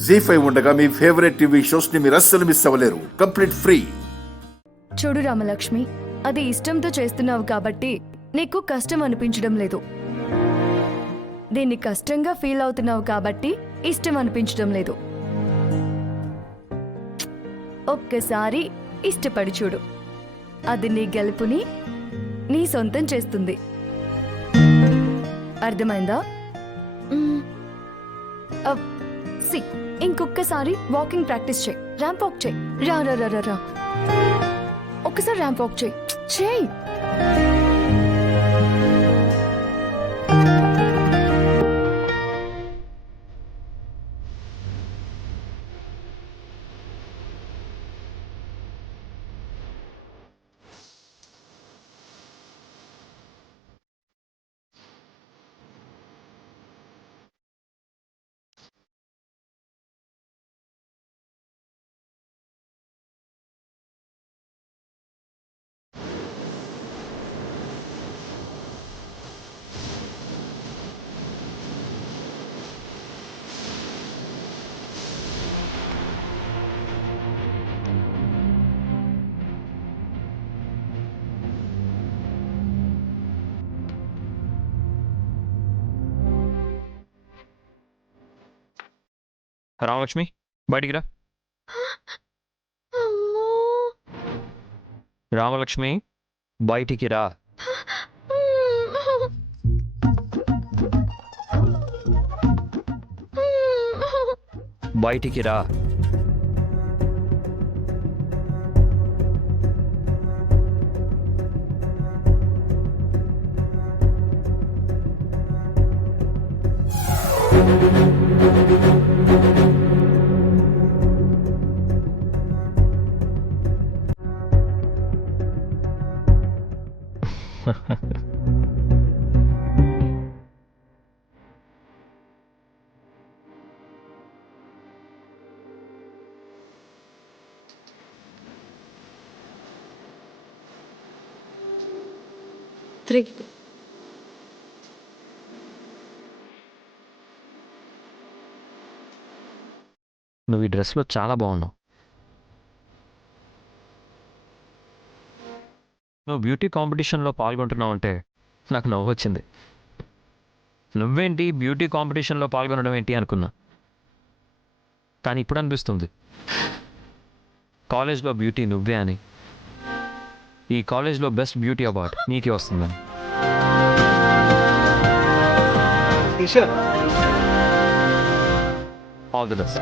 జీ5 ఉండగా మీ favourite TV shows ని మీరు అస్సలు మిస్ అవ్వలేరు. Complete free. చూడు రామలక్ష్మి, అది ఇష్టంతో చేస్తున్నావు కాబట్టి నీకు కష్టం అనిపించడం లేదు. దీన్ని కష్టంగా ఫీల్ అవుతున్నావు కాబట్టి ఇష్టం అనిపించడం లేదు. ఒక్కసారి ఇష్టపడి చూడు, అది నీ గెలుపుని నీ సొంతం చేస్తుంది. అర్థమైందా? ఇంకొకసారి వాకింగ్ ప్రాక్టీస్ చేయి. ర్యాంప్ వాక్ చేయి. రా రా రా రా. ఒక్కసారి ర్యాంప్ వాక్ చేయి. చేయి. రామలక్ష్మి, బయటికి రా. రామలక్ష్మి, బయటికి రా. బయటికి రా. నువ్వు ఈ డ్రెస్లో చాలా బాగున్నావు. నువ్వు బ్యూటీ కాంపిటీషన్లో పాల్గొంటున్నావు అంటే నాకు నవ్వు వచ్చింది. నువ్వేంటి బ్యూటీ కాంపిటీషన్లో పాల్గొనడం ఏంటి అనుకున్నా, కానీ ఇప్పుడు అనిపిస్తుంది కాలేజ్లో బ్యూటీ నువ్వే అని. ఈ కాలేజ్లో బెస్ట్ బ్యూటీ అవార్డ్ నీకే వస్తుందని. All the best.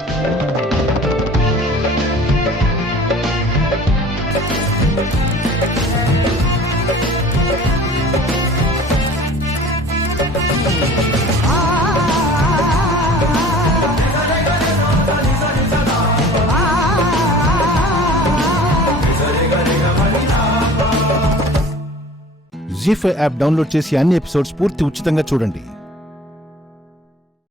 జీ5 యాప్ డౌన్లోడ్ చేసి అన్ని ఎపిసోడ్స్ పూర్తి ఉచితంగా చూడండి.